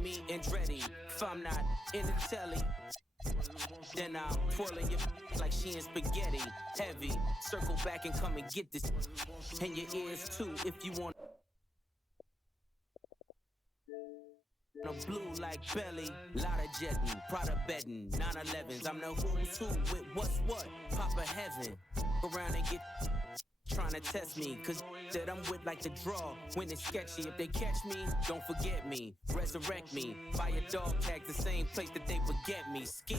me Andretti. If I'm not in the telly, then I'm twirling your like she in spaghetti. Heavy, circle back and come and get this. And your ears too, if you want. I'm blue like belly, lot of jetting, Prada bedding, 911s. I'm the who's who with what's what, Papa Heaven. Go around and get trying to test me, cause that I'm with like the draw when it's sketchy. If they catch me, don't forget me, resurrect me. Buy a dog tag the same place that they forget me. Ski.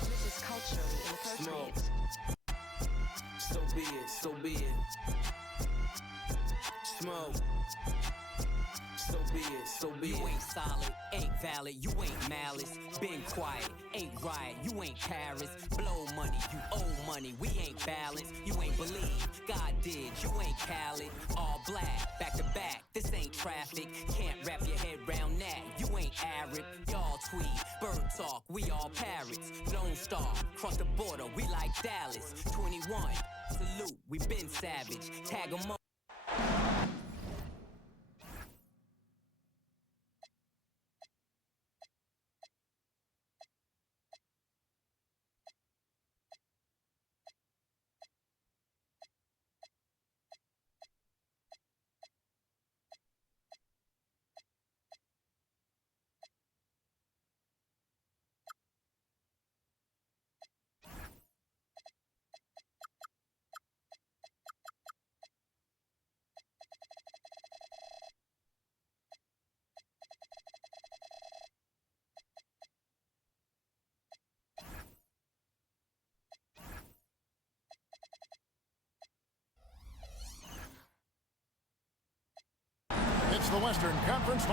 This is culture in the first Smoke. place. So be it, so be it. Smoke. So be it, so be it. You ain't solid, ain't valid, you ain't malice. Been quiet, ain't riot, you ain't Paris. Blow money, you owe money, we ain't balanced. You ain't believe, God did, you ain't Khaled. All black, back to back, this ain't traffic. Can't wrap your head round that, you ain't Arab. Y'all tweet, bird talk, we all parrots. Lone Star, cross the border, we like Dallas. 21, salute, we been savage. Tag 'em up. It's the Western Conference.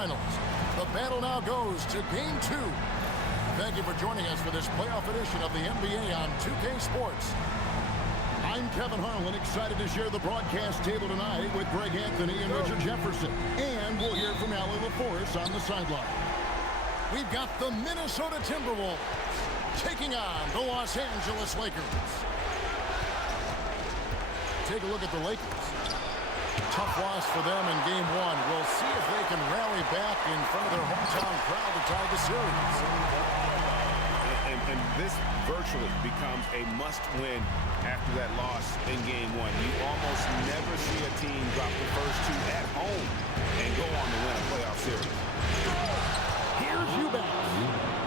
Finals. The battle now goes to Game 2. Thank you for joining us for this playoff edition of the NBA on 2K Sports. I'm Kevin Harlan, excited to share the broadcast table tonight with Greg Anthony and Richard Jefferson. And we'll hear from Allie LaForce on the sideline. We've got the Minnesota Timberwolves taking on the Los Angeles Lakers. Take a look at the Lakers. Tough loss for them in Game 1. We'll see if they can rally back in front of their hometown crowd to tie the series. And this virtually becomes a must-win after that loss in Game 1. You almost never see a team drop the first two at home and go on to win a playoff series. Here's Eubanks.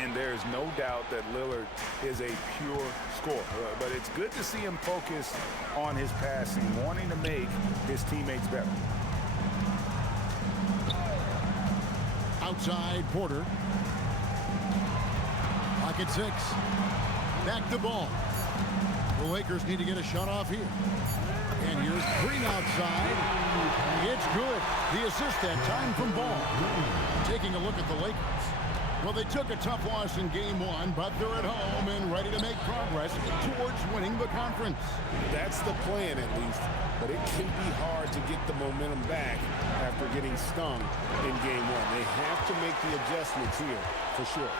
And there's no doubt that Lillard is a pure scorer. But it's good to see him focus on his passing, wanting to make his teammates better. Outside, Porter. Pocket 6. Back to ball. The Lakers need to get a shot off here. And here's Green outside. It's good. The assist that time from Ball. Taking a look at the Lakers. Well, they took a tough loss in Game 1, but they're at home and ready to make progress towards winning the conference. That's the plan, at least. But it can be hard to get the momentum back after getting stung in Game 1. They have to make the adjustments here, for sure.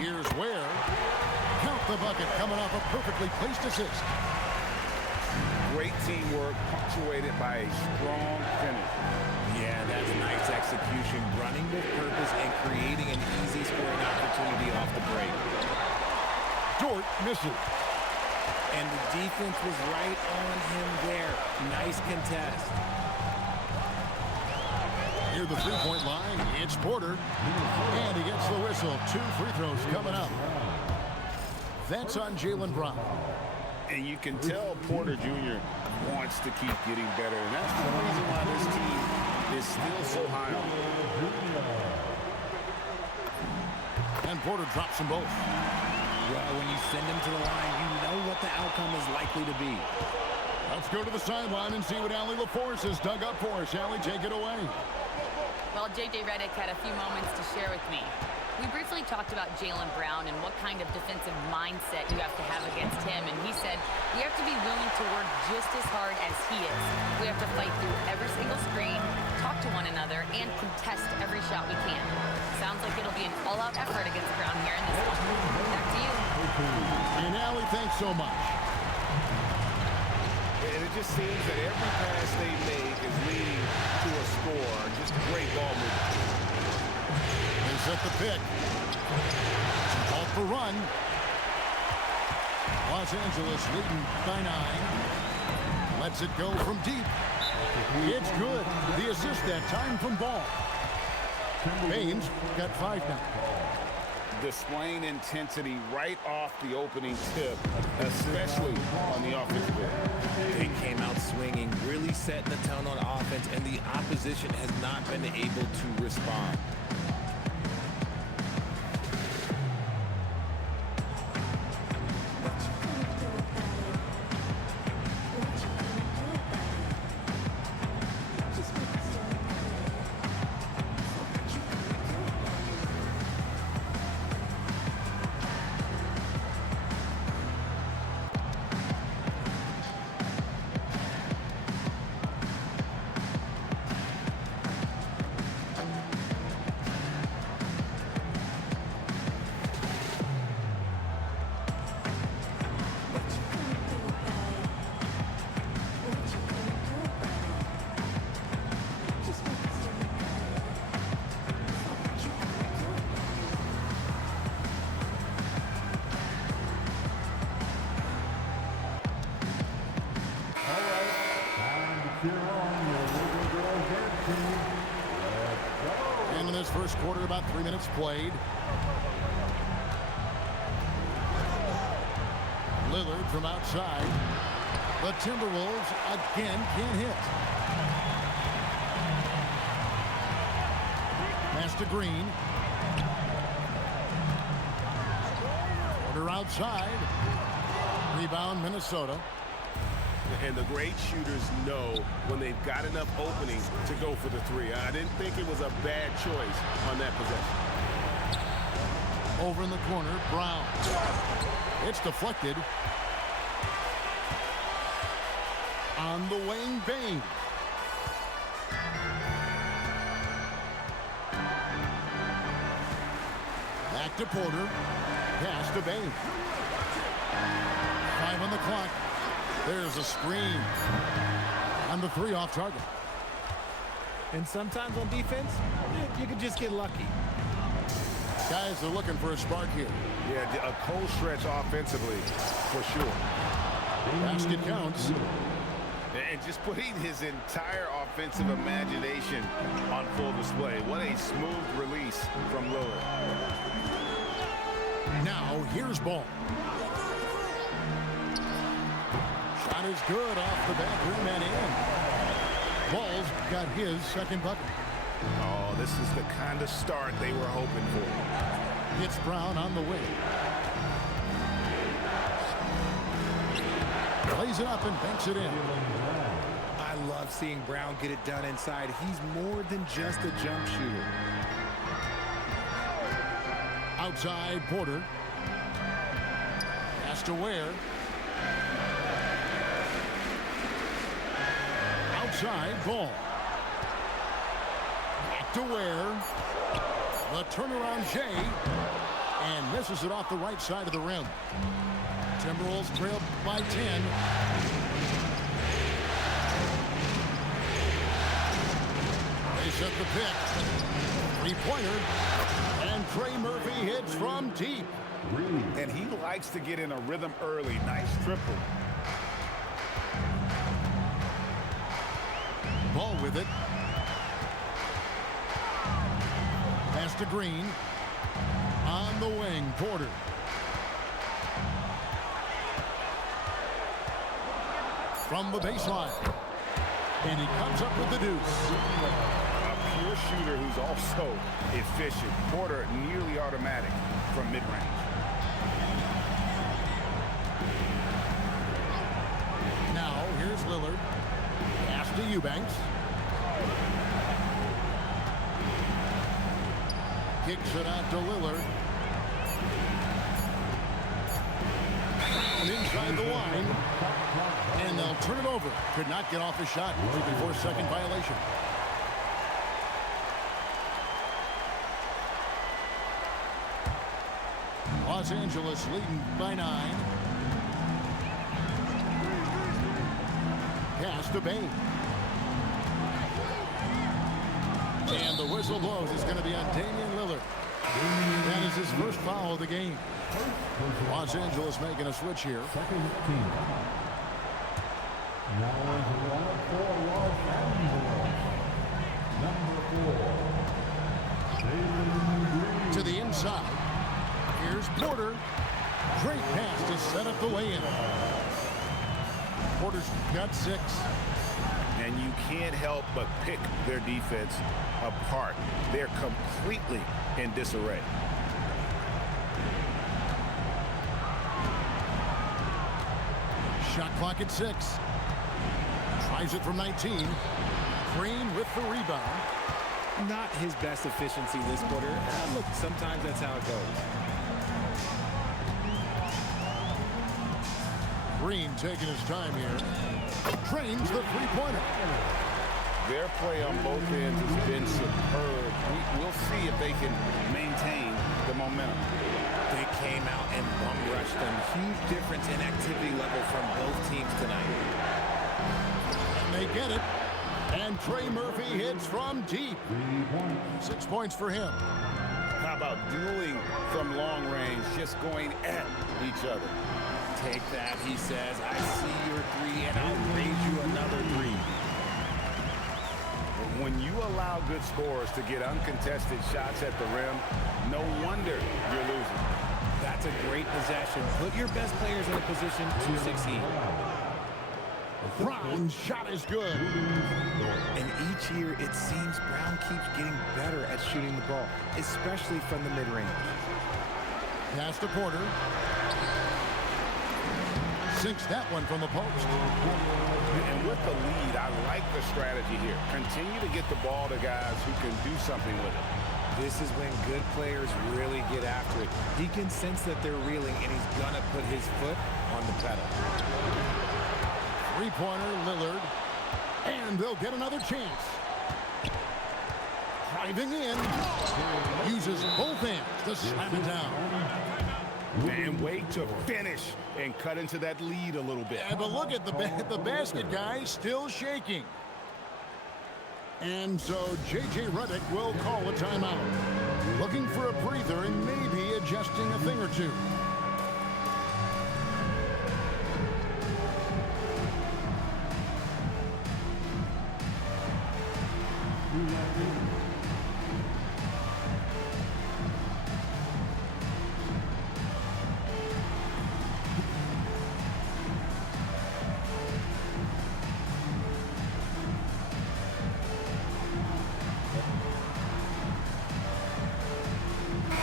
Here's Ware. Count the bucket, coming off a perfectly placed assist. Great teamwork, punctuated by a strong finish. Yeah, that's nice execution, running with purpose and creating an easy scoring opportunity off the break. short, misses. And the defense was right on him there. Nice contest. Near the three-point line, it's Porter. And he gets the whistle. 2 free throws coming up. That's on Jaylen Brown. And you can tell Porter Jr. wants to keep getting better. And that's the reason why this team is still so high on him. And Porter drops them both. Well, when you send him to the line, you know what the outcome is likely to be. Let's go to the sideline and see what Allie LaForce has dug up for us. Allie, take it away. Well, J.J. Redick had a few moments to share with me. We briefly talked about Jaylen Brown and what kind of defensive mindset you have to have against him, and he said we have to be willing to work just as hard as he is. We have to fight through every single screen, talk to one another, and contest every shot we can. Sounds like it'll be an all-out effort against Brown here in this one. Back to you. And Allie, thanks so much. And it just seems that every pass they make is leading to a score. Just great ball movement. They set the pick. Off the run. Los Angeles leading by 9. Lets it go from deep. It's good. The assist that time from Ball. Baines got 5 now. Displaying intensity right off the opening tip, especially on the offensive end. They came out swinging, really setting the tone on offense, and the opposition has not been able to respond. And in this first quarter, about 3 minutes played. Lillard from outside. The Timberwolves again can't hit. Pass to Green. Porter outside. Rebound, Minnesota. And the great shooters know when they've got enough opening to go for the three. I didn't think it was a bad choice on that possession. Over in the corner, Brown. It's deflected. On the wing, Baines. Back to Porter. Pass to Baines. 5 on the clock. There's a screen. On the 3 off target. And sometimes on defense, you can just get lucky. Guys are looking for a spark here. Yeah, a cold stretch offensively, for sure. Basket counts. And just putting his entire offensive imagination on full display. What a smooth release from Lillard. Now, here's Ball. Shot is good off the back rim and in. Ball's got his second bucket. Oh, this is the kind of start they were hoping for. It's Brown on the way. Plays it up and banks it in. I love seeing Brown get it done inside. He's more than just a jump shooter. Outside, Porter. Pass to Ware. Outside, Ball. Back to Ware. The turnaround, Jay. And misses it off the right side of the rim. Timberwolves trail by 10. They set the pick. Three-pointer. And Trey Murphy hits from deep. And he likes to get in a rhythm early. Nice triple. Ball with it. Pass to Green. On the wing, Porter. From the baseline. And he comes up with the deuce. A pure shooter who's also efficient. Porter nearly automatic from mid-range. Now, here's Lillard. Pass to Eubanks. Kicks it out to Lillard. And inside the line. And they'll turn it over. Could not get off the shot before second violation. Los Angeles leading by 9. Pass to Bain. And the whistle blows. It's going to be on Damian Lillard. That is his first foul of the game. Los Angeles making a switch here. Second team. Now for Los Angeles. Number 4. To the inside. Here's Porter. Great pass to set up the way in. Porter's got 6. And you can't help but pick their defense apart. They're completely in disarray. Shot clock at 6. Tries it from 19. Green with the rebound. Not his best efficiency this quarter. Look, sometimes that's how it goes. Green taking his time here. Trains the three-pointer. Their play on both ends has been superb. We'll see if they can maintain the momentum. They came out and bum-rushed them. Huge difference in activity level from both teams tonight. And they get it. And Trey Murphy hits from deep. 6 points for him. How about dueling from long range, just going at each other? Take that, he says. I see your 3, and I'll raise you another 3. When you allow good scorers to get uncontested shots at the rim, no wonder you're losing. That's a great possession. Put your best players in a position to succeed. Brown's shot is good. And each year, it seems Brown keeps getting better at shooting the ball, especially from the mid-range. Pass to Porter. Sinks that one from the post. And with the lead, I like the strategy here. Continue to get the ball to guys who can do something with it. This is when good players really get after it. He can sense that they're reeling, and he's going to put his foot on the pedal. Three-pointer, Lillard. And they'll get another chance. Driving in. Uses both hands to slam it down. And wait to finish and cut into that lead a little bit. Yeah, but look at the basket, guys, still shaking. And so J.J. Redick will call a timeout. Looking for a breather and maybe adjusting a thing or two.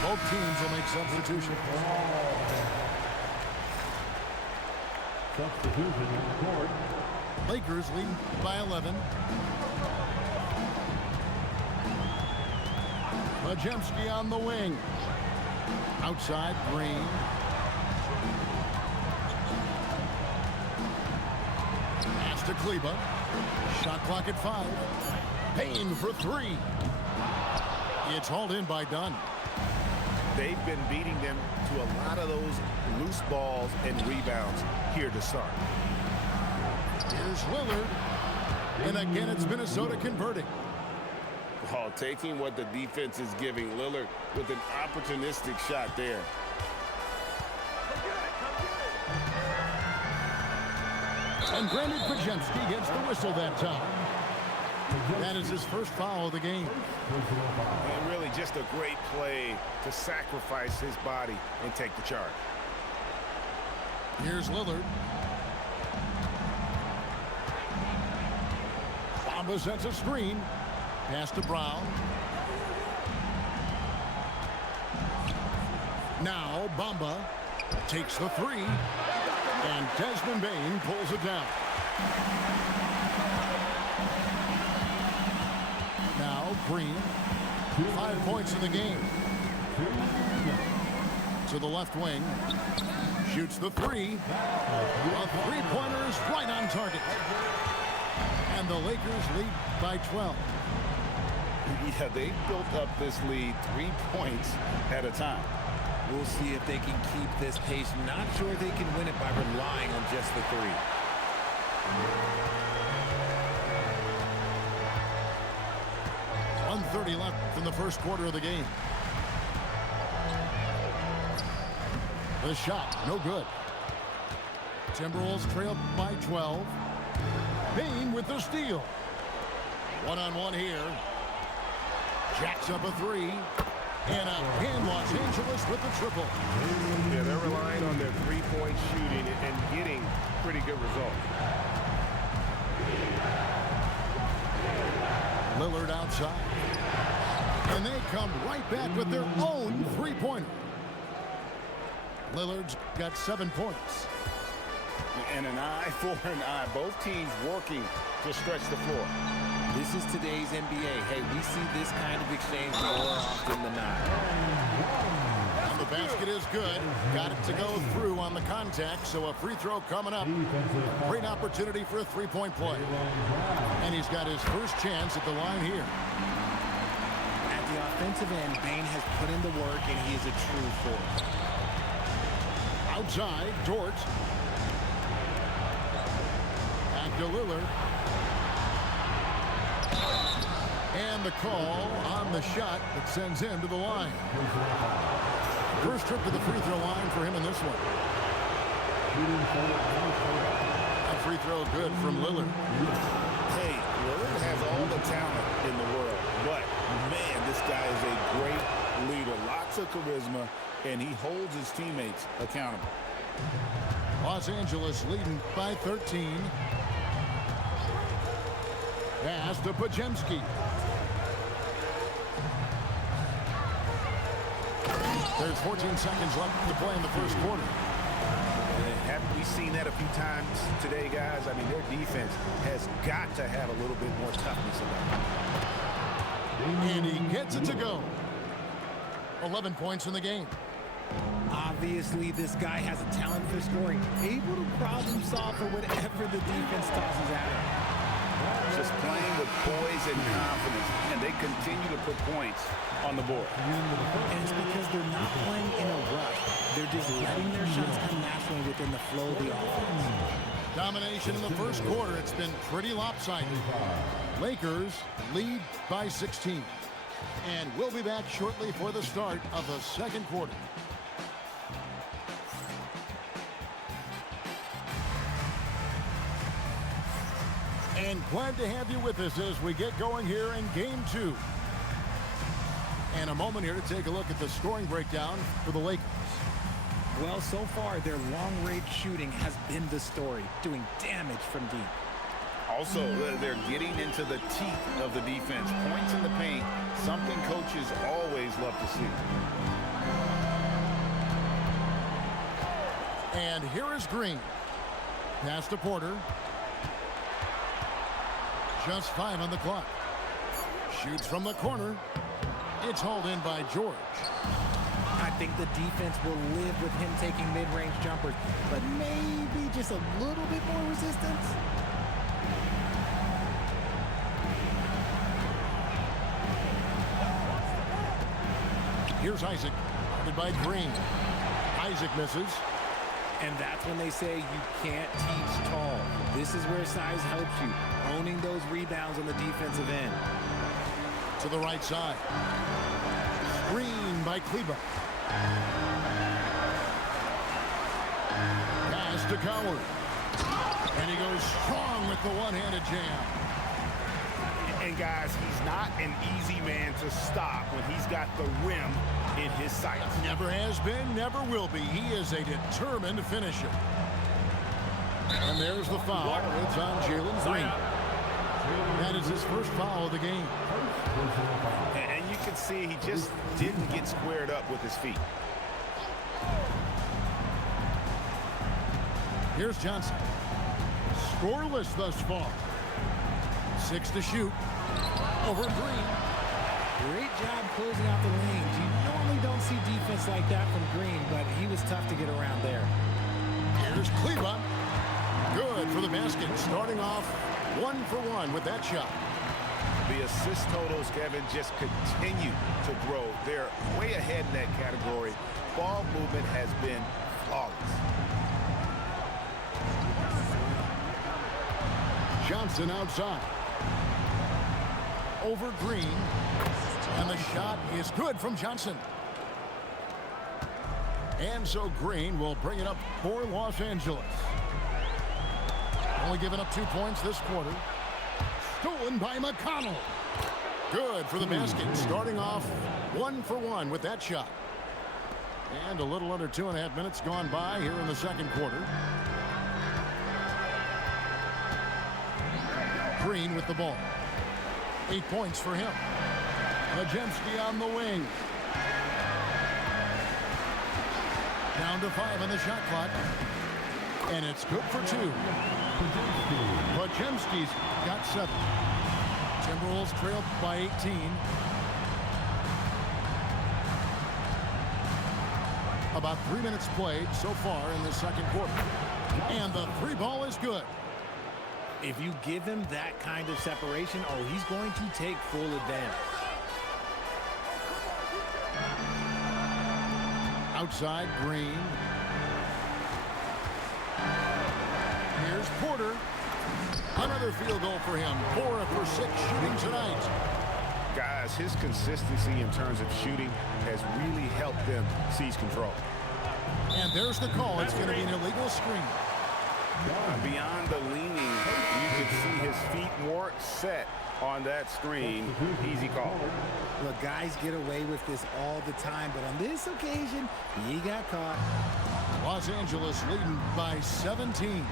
Both teams will make substitutions. Substitution on the court. Lakers lead by 11. Majemski on the wing. Outside, Green. Pass to Kleba. Shot clock at 5. Payne for 3. It's hauled in by Dunn. They've been beating them to a lot of those loose balls and rebounds here to start. Here's Lillard. And again, it's Minnesota converting. Oh, taking what the defense is giving Lillard with an opportunistic shot there. And Brandon Pajemski gets the whistle that time. That is his first foul of the game. And really just a great play to sacrifice his body and take the charge. Here's Lillard. Anba sets a screen. Pass to Brown. Now Bamba takes the three. And Desmond Bane pulls it down. Now Green. 5 points in the game. To the left wing. Shoots the three. A three-pointer is right on target. And the Lakers lead by 12. Yeah, they built up this lead 3 points at a time. We'll see if they can keep this pace. Not sure they can win it by relying on just the three. 1:30 left in the first quarter of the game. The shot, no good. Timberwolves trail by 12. Bane with the steal. One-on-one here. Jacks up a three. And out in Los Angeles with the triple. Yeah, they're relying on their three-point shooting and getting pretty good results. Lillard outside. And they come right back with their own three-pointer. Lillard's got 7 points. And an eye for an eye. Both teams working to stretch the floor. This is today's NBA. Hey, we see this kind of exchange more often than not. And the basket is good. Got it to go through on the contact, so a free throw coming up. Great opportunity for a three-point play. And he's got his first chance at the line here. At the offensive end, Bane has put in the work, and he is a true force. Outside, Dort. Back to Lillard. And the call on the shot that sends him to the line. First trip to the free throw line for him in this one. A free throw good from Lillard. Hey, Lillard has all the talent in the world, but man, this guy is a great leader. Lots of charisma, and he holds his teammates accountable. Los Angeles leading by 13. Pass to Pajemski. There's 14 seconds left to play in the first quarter. Haven't we seen that a few times today, guys? I mean, their defense has got to have a little bit more toughness about it. And he gets it to go. 11 points in the game. Obviously, this guy has a talent for scoring, able to problem solve for whatever the defense tosses at him. Just playing with poise and confidence, and they continue to put points on the board. And it's because they're not playing in a rush. They're just letting their shots come naturally within the flow of the offense. Domination in the first quarter. It's been pretty lopsided. Lakers lead by 16. And we'll be back shortly for the start of the second quarter. And glad to have you with us as we get going here in Game 2. And a moment here to take a look at the scoring breakdown for the Lakers. Well, so far, their long-range shooting has been the story, doing damage from deep. Also, they're getting into the teeth of the defense. Points in the paint, something coaches always love to see. And here is Green. Pass to Porter. Just 5 on the clock. Shoots from the corner. It's hauled in by George. I think the defense will live with him taking mid-range jumpers, but maybe just a little bit more resistance. Here's Isaac, guarded by Green. Isaac misses. And that's when they say you can't teach tall. This is where size helps you, owning those rebounds on the defensive end. To the right side. Screen by Kleba. Pass to Coward. And he goes strong with the one-handed jam. And guys, he's not an easy man to stop when he's got the rim in his sights. Never has been, never will be. He is a determined finisher. And there's the foul. It's on Jalen Green. That is his first foul of the game. And you can see he just didn't get squared up with his feet. Here's Johnson. Scoreless thus far. 6 to shoot. Over Green. Great job closing out the lanes. You normally don't see defense like that from Green, but he was tough to get around there. Here's Kleba. Good for the basket. Starting off 1-for-1 with that shot. The assist totals, Kevin, just continue to grow. They're way ahead in that category. Ball movement has been flawless. Johnson outside. Over Green. And the shot is good from Johnson. And so Green will bring it up for Los Angeles. Only giving up 2 points this quarter. Stolen by McConnell. Good for the basket. Starting off 1-for-1 with that shot. And a little under 2.5 minutes gone by here in the second quarter. Green with the ball. 8 points for him. Majemski on the wing. Down to 5 on the shot clock. And it's good for 2. Majemski's got 7. Timberwolves trailed by 18. About 3 minutes played so far in the second quarter. And the 3 ball is good. If you give him that kind of separation, oh, he's going to take full advantage. Outside, Green. Here's Porter. Another field goal for him. 4 for 6 shooting tonight. Guys, his consistency in terms of shooting has really helped them seize control. And there's the call. It's going to be an illegal screen. Beyond the leaning, you can see his feet weren't set on that screen. Easy call. Look, guys get away with this all the time, but on this occasion, he got caught. Los Angeles leading by 17.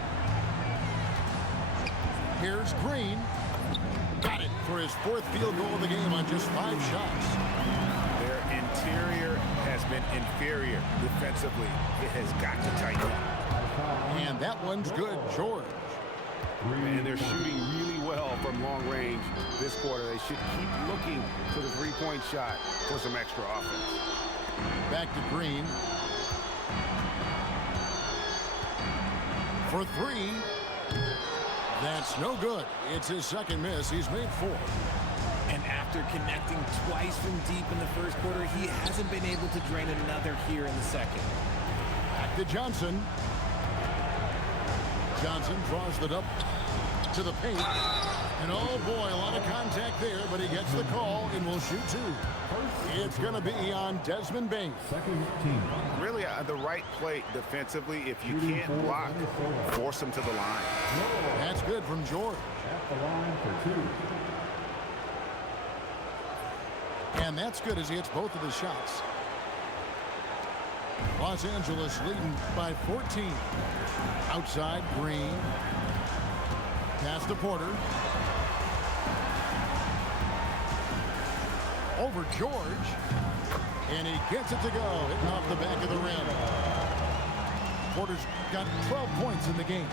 Here's Green. Got it for his 4th field goal of the game on just 5 shots. Their interior has been inferior defensively. It has got to tighten up. And that one's good, George. And they're shooting really well from long range this quarter. They should keep looking to the 3-point shot for some extra offense. Back to Green. For 3. That's no good. It's his second miss. He's made 4. And after connecting twice from deep in the first quarter, he hasn't been able to drain another here in the second. Back to Johnson. Johnson draws the double to the paint. And oh boy, a lot of contact there, but he gets the call and will shoot 2. It's going to be on Desmond Bain. Second team. Really the right play defensively. If you can't block, force him to the line. That's good from George. At the line for 2. And that's good as he hits both of his shots. Los Angeles leading by 14. Outside, Green. Pass to Porter. Over George. And he gets it to go. Hitting off the back of the rim. Porter's got 12 points in the game.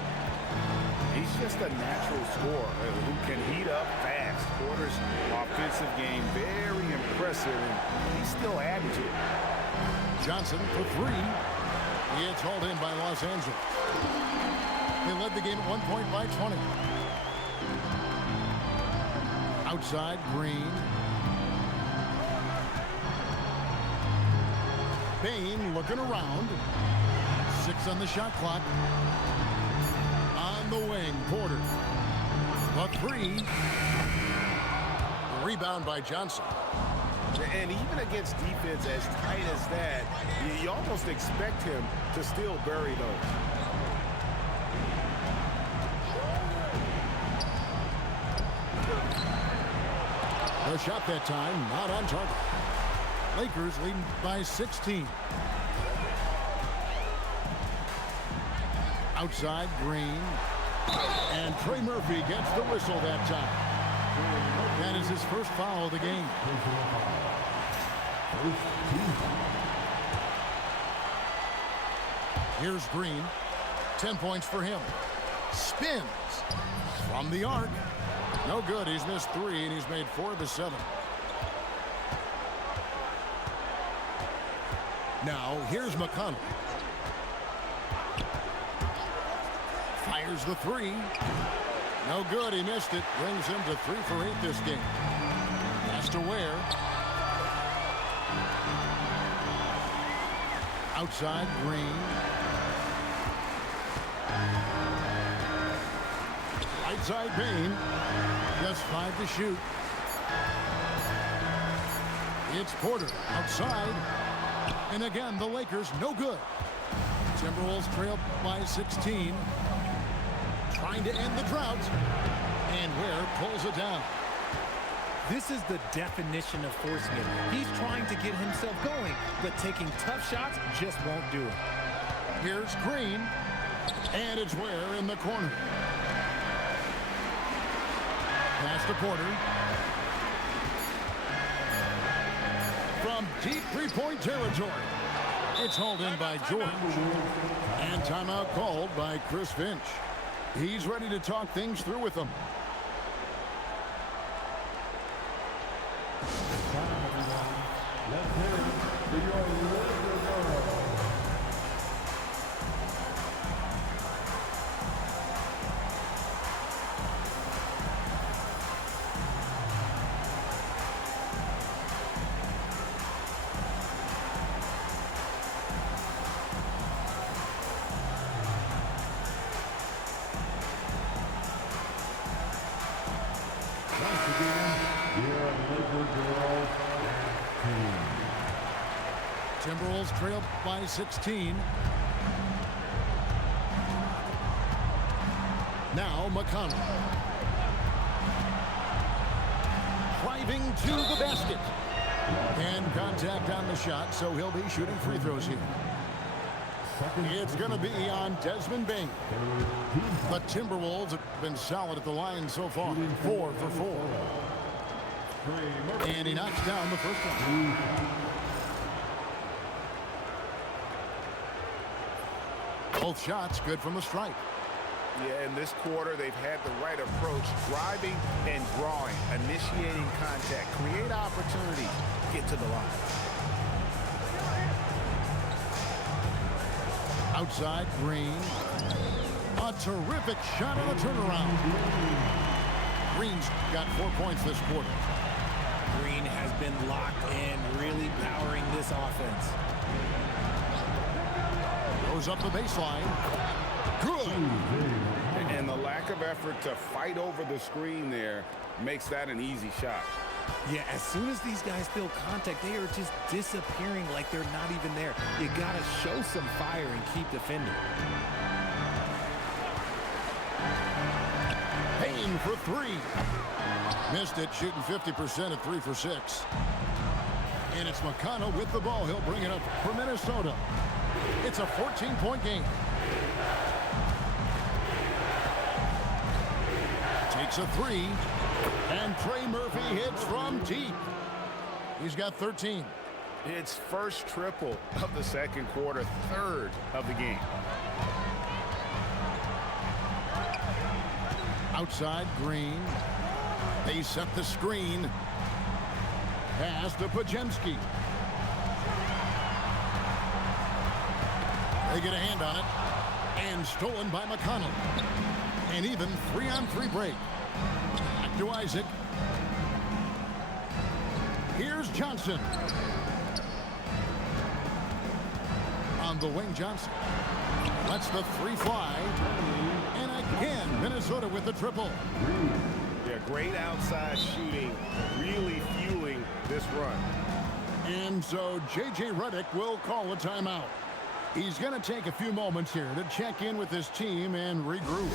He's just a natural scorer who can heat up fast. Porter's offensive game very impressive, and he's still adding to it. Johnson for 3. It's hauled in by Los Angeles. They led the game at 1 point by 20. Outside, Green. Bain looking around. 6 on the shot clock. On the wing, Porter. A 3. Rebound by Johnson. And even against defense as tight as that, you almost expect him to still bury those. The shot that time, not on target. Lakers leading by 16. Outside, Green. And Trey Murphy gets the whistle that time. That is his first foul of the game. Here's Green. 10 points for him. Spins from the arc. No good. He's missed 3, and he's made 4 of the 7. Now, here's McConnell. Fires the 3. No good. He missed it. Brings him to 3 for 8 this game. Pass to Ware. Outside, Green. Right side, Bain. Just 5 to shoot. It's Porter outside. And again, the Lakers no good. Timberwolves trail by 16. Trying to end the drought. And Ware pulls it down. This is the definition of forcing it. He's trying to get himself going, but taking tough shots just won't do it. Here's Green. And it's Ware in the corner. Pass to Porter. From deep three-point territory. It's hauled in by George. And timeout called by Chris Finch. He's ready to talk things through with them. Let's hear it for your Lakers girls. Once again, your Lakers girls team. Timberwolves trail by 16. Now McConnell. Driving to the basket. And contact on the shot, so he'll be shooting free throws here. It's going to be on Desmond Bain. The Timberwolves have been solid at the line so far. 4 for 4. And he knocks down the first one. Both shots good from the stripe. Yeah, in this quarter, they've had the right approach, driving and drawing, initiating contact, create opportunity, get to the line. Outside, Green. A terrific shot on the turnaround. Green's got 4 points this quarter. Green has been locked in, really powering this offense. Goes up the baseline. Good. And the lack of effort to fight over the screen there makes that an easy shot. Yeah, as soon as these guys feel contact, they are just disappearing like they're not even there. You got to show some fire and keep defending. Payne for 3. Missed it, shooting 50% at 3 for 6. And it's McConnell with the ball. He'll bring it up for Minnesota. It's a 14-point game. Takes a 3. And Trey Murphy hits from deep. He's got 13. It's first triple of the second quarter, third of the game. Outside, Green. They set the screen. Pass to Pajemski. They get a hand on it. And stolen by McConnell. And even 3-on-3 break. Back to Isaac. Here's Johnson. On the wing, Johnson. Lets the 3 fly. And again, Minnesota with the triple. Yeah, great outside shooting, really fueling this run. And so J.J. Redick will call a timeout. He's going to take a few moments here to check in with his team and regroup.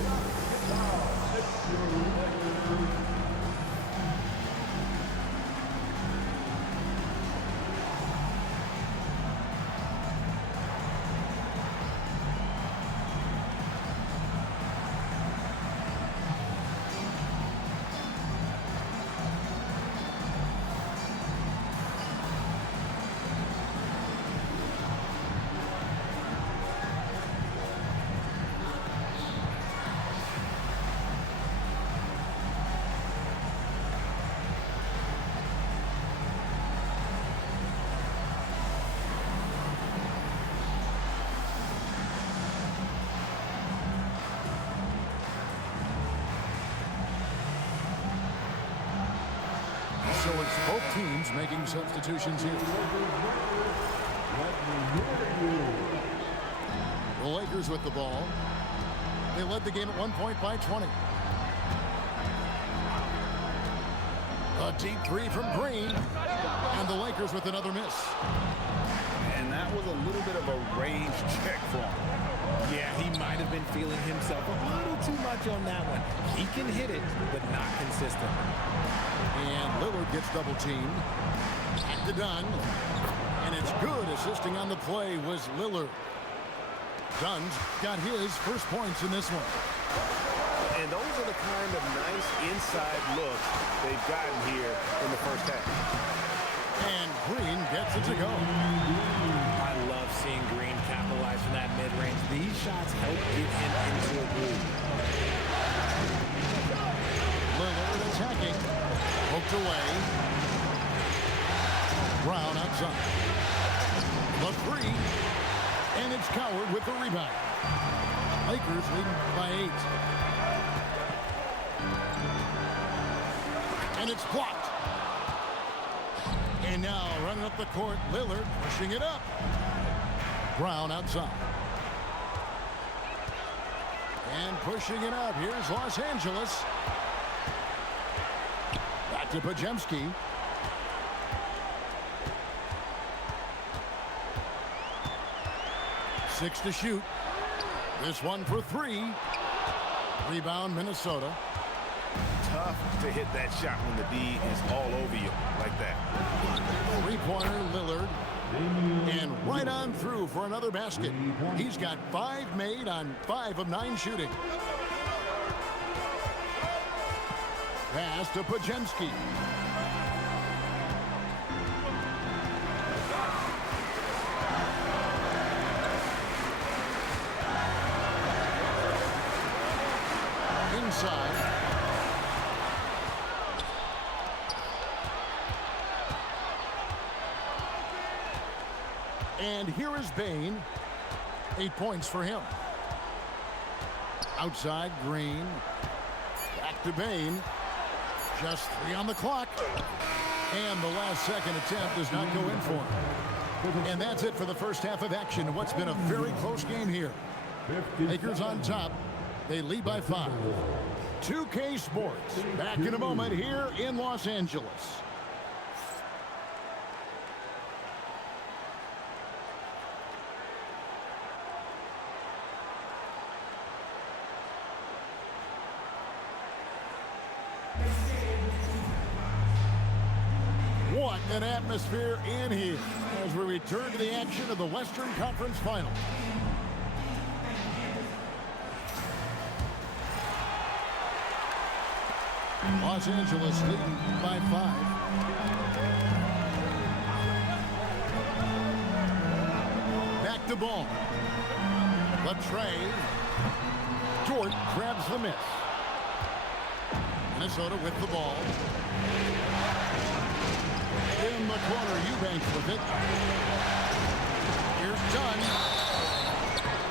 So it's both teams making substitutions here. The Lakers with the ball. They led the game at 1 point by 20. A deep three from Green. And the Lakers with another miss. And that was a little bit of a range check for him. Yeah, he might have been feeling himself a little too much on that one. He can hit it, but not consistent. And Lillard gets double teamed. Back to Dunn. And it's good. Assisting on the play was Lillard. Dunn's got his first points in this one. And those are the kind of nice inside looks they've gotten here in the first half. And Green gets it to go. I love seeing Green capitalize from that mid-range. These shots help get him into a groove. Lillard attacking. Poked away. Brown outside. The three. And it's Coward with the rebound. Lakers leading by 8. And it's blocked. And now running up the court, Lillard pushing it up. Brown outside. And pushing it up. Here's Los Angeles. Back to Pajemski. Six to shoot. This one for 3. Rebound, Minnesota. Tough to hit that shot when the D is all over you like that. Three-pointer, Lillard. And right on through for another basket. He's got 5 made on 5 of 9 shooting. Pass to Pajemski. Inside. And here is Bain. 8 points for him. Outside, Green. Back to Bain. Just 3 on the clock. And the last second attempt does not go in for him. And that's it for the first half of action. What's been a very close game here. Lakers on top. They lead by 5. 2K Sports. Back in a moment here in Los Angeles. What an atmosphere in here as we return to the action of the Western Conference Final. Los Angeles leading by 5. Back to ball. Latrey. Dort grabs the miss. Minnesota with the ball. In the corner, Eubanks with it. Here's Dunn.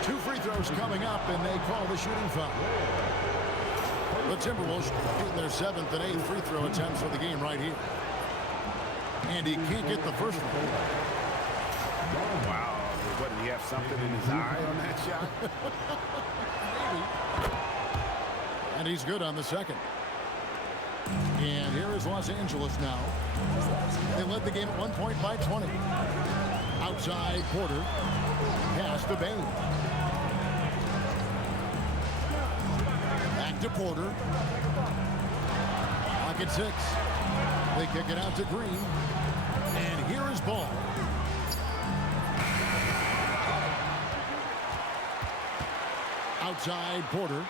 2 free throws coming up, and they call the shooting foul. The Timberwolves getting their 7th and 8th free throw attempts for the game right here. And he can't get the first one. Wow. What, did he have something in his eye on that shot? Maybe. And he's good on the second. And here is Los Angeles now. They led the game at 1 point by 20. Outside, Porter. Pass to Bain. Back to Porter. Clock at 6. They kick it out to Green. And here is Ball. Outside, Porter.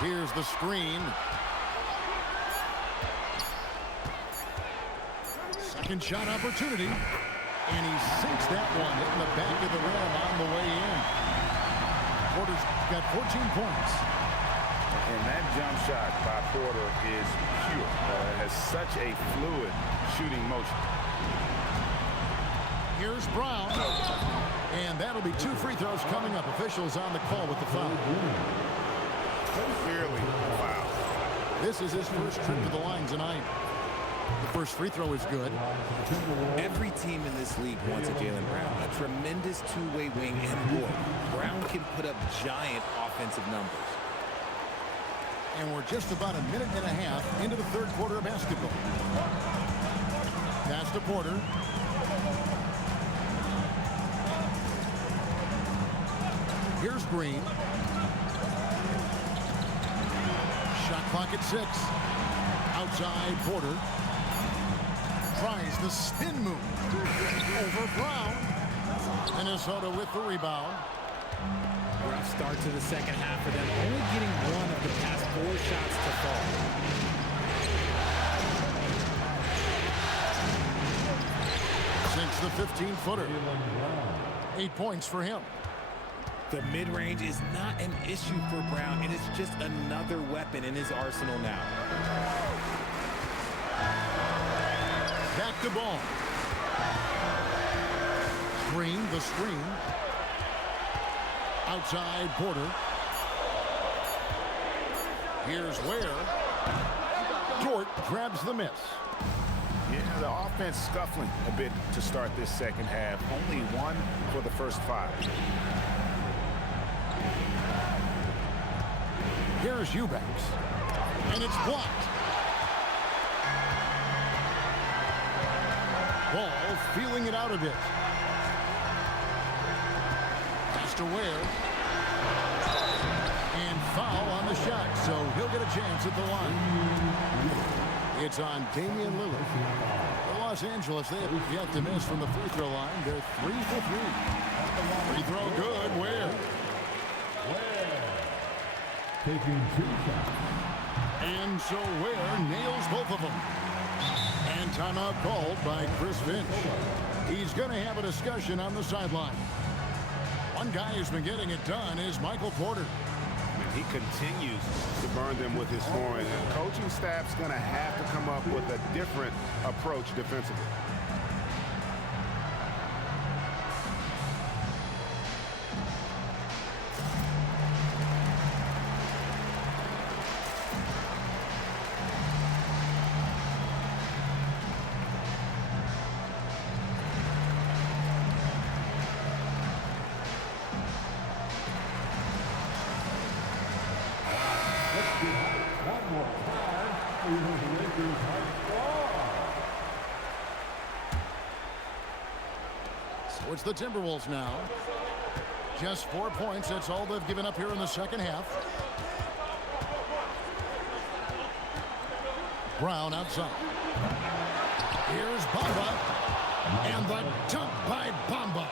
Here's the screen. Second shot opportunity. And he sinks that one in the back of the rim on the way in. Porter's got 14 points. And that jump shot by Porter is pure. Has such a fluid shooting motion. Here's Brown. And that'll be 2 free throws coming up. Officials on the call with the foul. Clearly a foul. This is his first trip to the line tonight. The first free throw is good. Every team in this league wants a Jaylen Brown, a tremendous two-way wing, and boy, Brown can put up giant offensive numbers. And we're just about a minute and a half into the third quarter of basketball. Pass to Porter. Here's Green. Shot clock at 6. Outside Porter. Tries the spin move. Over Brown. Minnesota with the rebound. Rough start to the second half for them, only getting one of the past 4 shots to fall. Sinks the 15-footer. 8 points for him. The mid-range is not an issue for Brown. It is just another weapon in his arsenal now. Back to ball. Green, the screen. Outside Porter. Here's Ware. Dort grabs the miss. Yeah, the offense scuffling a bit to start this second half. Only 1 for the first 5. Here's Eubanks. And it's blocked. Ball feeling it out a bit. Pass to Ware. And foul on the shot, so he'll get a chance at the line. It's on Damian Lillard. The Los Angeles, they have yet to miss from the free throw line. They're 3 for 3. Free throw good. Ware. Taking 2 shots. And so Ware nails both of them. And timeout called by Chris Finch. He's going to have a discussion on the sideline. One guy who's been getting it done is Michael Porter. He continues to burn them with his scoring. And the coaching staff's going to have to come up with a different approach defensively. One more time. The Lakers have scored. So it's the Timberwolves now. Just 4 points. That's all they've given up here in the second half. Brown outside. Here's Bamba. And the dunk by Bamba.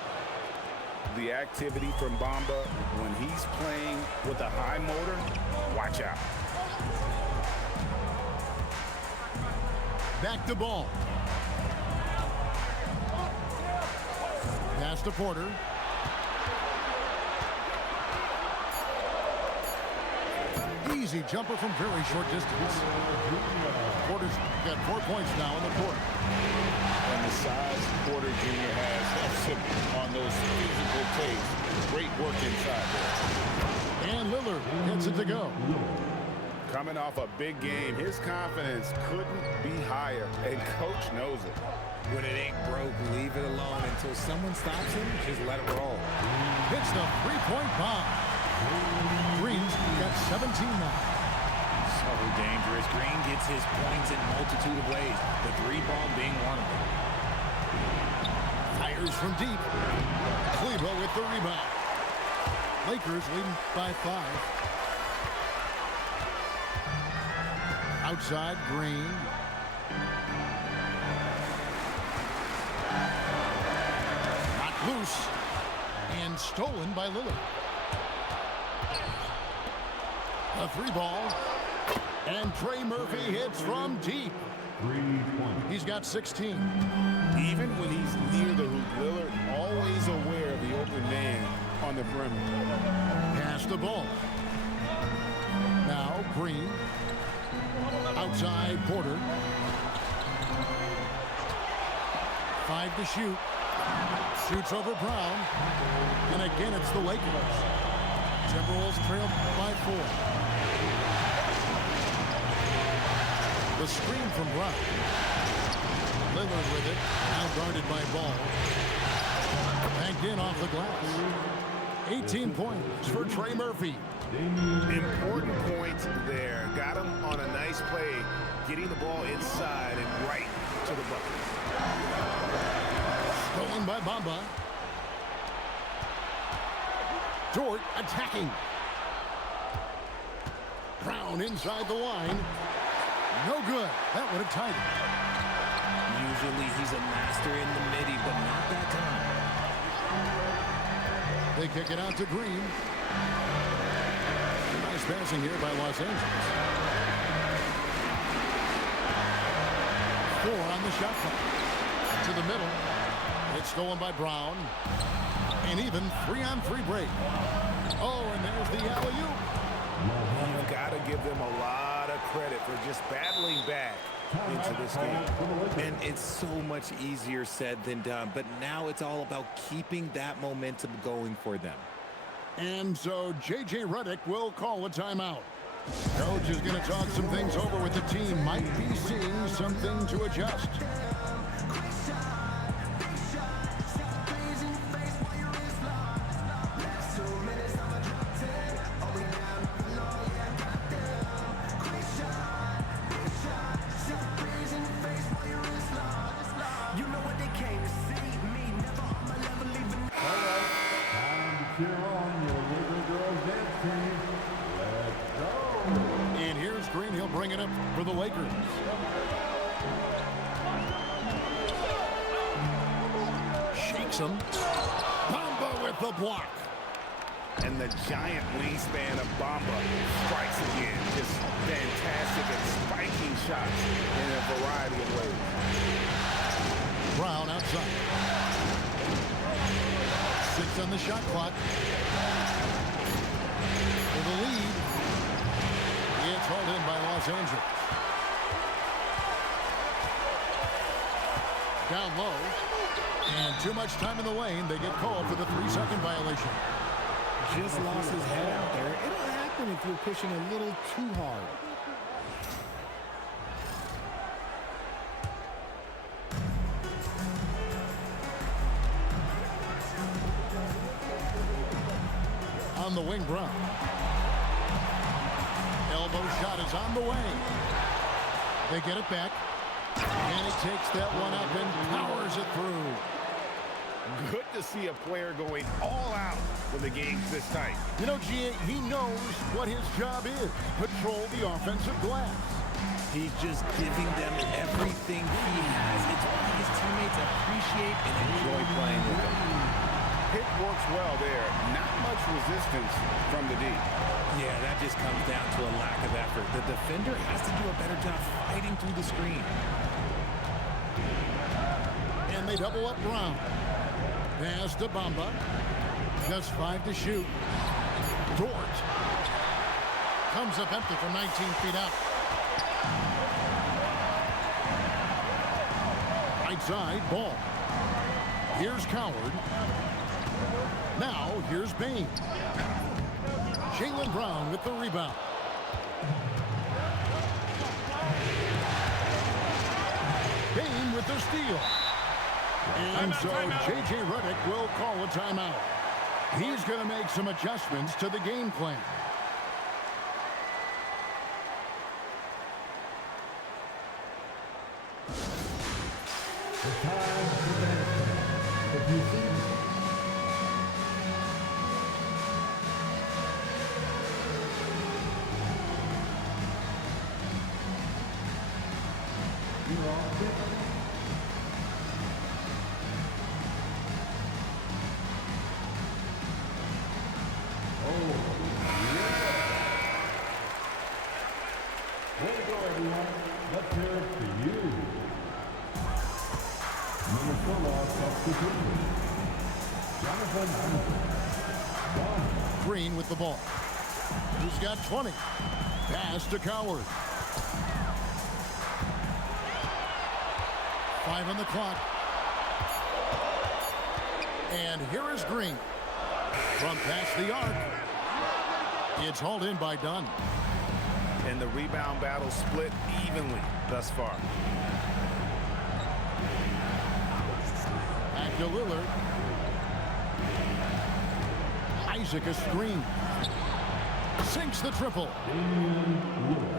The activity from Bamba when he's playing with a high motor, watch out. Back to ball. Pass to Porter. Easy jumper from very short distance. Porter's got 4 points now in the quarter. And the size Porter Jr. has helps him on those physical takes. Great work inside there. And Lillard gets it to go. Coming off a big game, his confidence couldn't be higher, and coach knows it. When it ain't broke, leave it alone until someone stops him. Just let it roll. Hits the three-point bomb. Green's got 17 now. So dangerous. Green gets his points in a multitude of ways. The 3-ball being one of them. Fires from deep. Kleber with the rebound. Lakers leading by 5. Outside, Green. Knocked loose. And stolen by Lillard. A 3-ball. And Trey Murphy hits from deep. 3 points. He's got 16. Even when he's near the hoop, Lillard always aware of the open man on the perimeter. Pass the ball. Now Green. Outside Porter. 5 to shoot. Shoots over Brown. And again it's the Lakers. Timberwolves trail by 4. The screen from Brown. Lillard with it. Now guarded by Ball. Banked in off the glass. 18 points for Trey Murphy. Important points there. Got him on a nice play, getting the ball inside and right to the bucket. Stolen by Bamba. Dort attacking. Brown inside the line. No good. That would have tied it. Usually he's a master in the midi, but not that time. They kick it out to Green. Nice passing here by Los Angeles. 4 on the shot clock. To the middle. It's stolen by Brown. And even 3-on-3 break. Oh, and there's the alley-oop. You've got to give them a lot of credit for just battling back into this game. And it's so much easier said than done, but now it's all about keeping that momentum going for them. And so J.J. Redick will call a timeout. Coach is going to talk some things over with the team. Might be seeing something to adjust. And here's Green. He'll bring it up for the Lakers. Shakes him. Bamba with the block. And the giant wingspan of Bamba strikes again. Just fantastic and spiking shots in a variety of ways. Brown outside. 6 on the shot clock. For the lead. It's hauled in by Los Angeles. Down low. And too much time in the lane. They get called for the 3-second violation. Just lost his head out there. It'll happen if you're pushing a little too hard. On the wing, Brown. Elbow shot is on the way. They get it back. And he takes that one up and powers it through. Good to see a player going all out when the game's this tight. You know, G.A., he knows what his job is. Patrol the offensive glass. He's just giving them everything he has. It's why his teammates appreciate and enjoy playing with him. Pick works well there. Not much resistance from the D. Yeah, that just comes down to a lack of effort. The defender has to do a better job fighting through the screen. And they double up Brown. Pass to Bamba. Just 5 to shoot. Dort. Comes up empty from 19 feet out. Right side, Ball. Here's Coward. Now, here's Bain. Jaylen Brown with the rebound. Bain with the steal. And so J.J. Redick will call a timeout. He's going to make some adjustments to the game plan. The time for that. If you see you're on it. Way to go, everyone. Let's hear it for you. Minnesota substitution. Jonathan Anba. Green with the ball. He's got 20. Pass to Coward. 5 on the clock. And here is Green. From past the arc. It's hauled in by Dunn. And And the rebound battle split evenly thus far. Back to Lillard. Isaac a screen. Sinks the triple.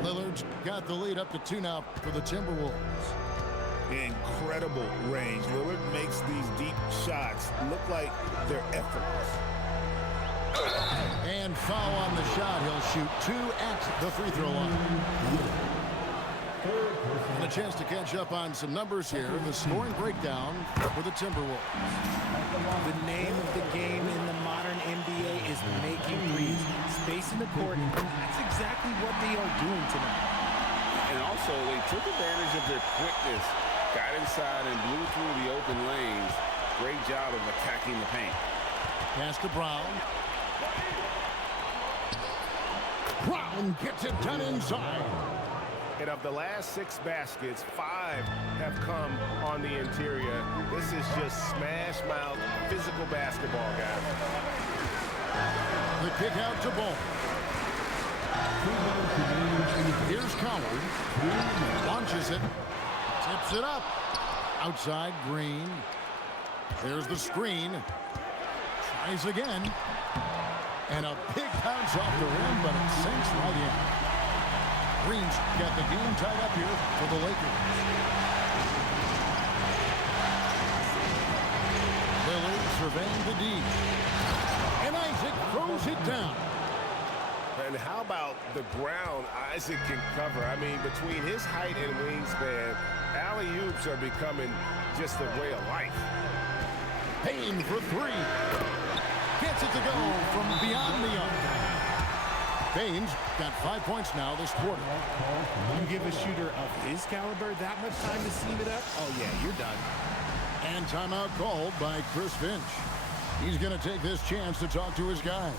Lillard's got the lead up to 2 now for the Timberwolves. Incredible range. Lillard makes these deep shots look like they're effortless. And foul on the shot. He'll shoot 2 at the free throw line. And a chance to catch up on some numbers here. The scoring breakdown for the Timberwolves. The name of the game in the modern NBA is making threes. Spacing the court, and that's exactly what they are doing tonight. And also, they took advantage of their quickness, got inside and blew through the open lanes. Great job of attacking the paint. Pass to Brown. Brown gets it done inside. And of the last 6 baskets, 5 have come on the interior. This is just smash mouth physical basketball, guys. The kick out to Ball. Here's Coward. Launches it. Tips it up. Outside Green. There's the screen. Tries again. And a big bounce off the rim, but it sinks right in. Green's got the game tied up here for the Lakers. Lillard surveying the D. And Isaac throws it down. And how about the ground Isaac can cover? I mean, between his height and wingspan, alley-oops are becoming just a way of life. Payne for 3. Gets it to go from beyond the arc. Payne's got 5 points now this quarter. You give a shooter of his caliber that much time to seam it up? Oh, yeah, you're done. And timeout called by Chris Finch. He's going to take this chance to talk to his guys.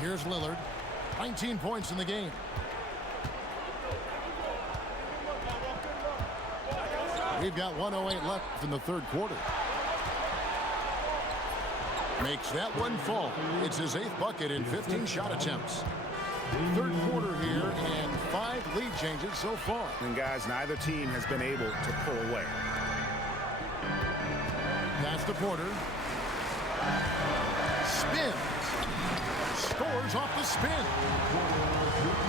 Here's Lillard. 19 points in the game. We've got 1:08 left in the third quarter. Makes that one fall. It's his 8th bucket in 15 shot attempts. Third quarter here and 5 lead changes so far. And guys, neither team has been able to pull away. Pass to Porter. Spins. Scores off the spin.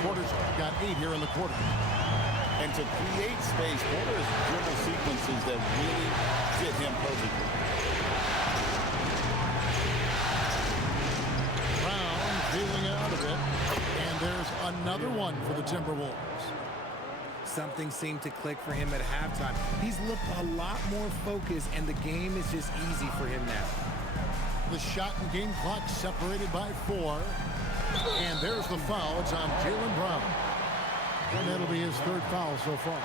Porter's got 8 here in the quarter. And to create space, Porter has dribble sequences that really fit him perfectly. Brown feeling out of it. And there's another one for the Timberwolves. Something seemed to click for him at halftime. He's looked a lot more focused, and the game is just easy for him now. The shot and game clock separated by 4. And there's the foul. It's on Jaylen Brown. And that'll be his 3rd foul so far.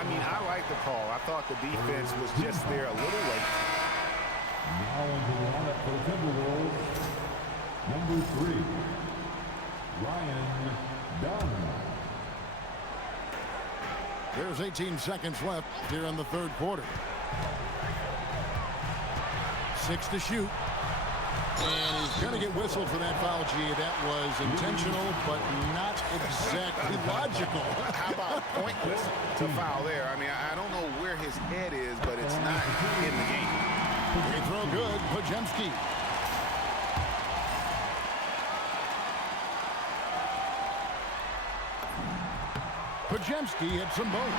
I mean, I like the call. I thought the defense was just there a little late. Now into the lineup for the Timberwolves, number 3, Ryan Dunn. There's 18 seconds left here in the third quarter. 6 to shoot. And he's going to get whistled for that foul, G. That was intentional, but not exactly logical. How about pointless to foul there? I mean, I don't know where his head is, but it's not in the game. They throw good. Podziemski. Podziemski hits them both.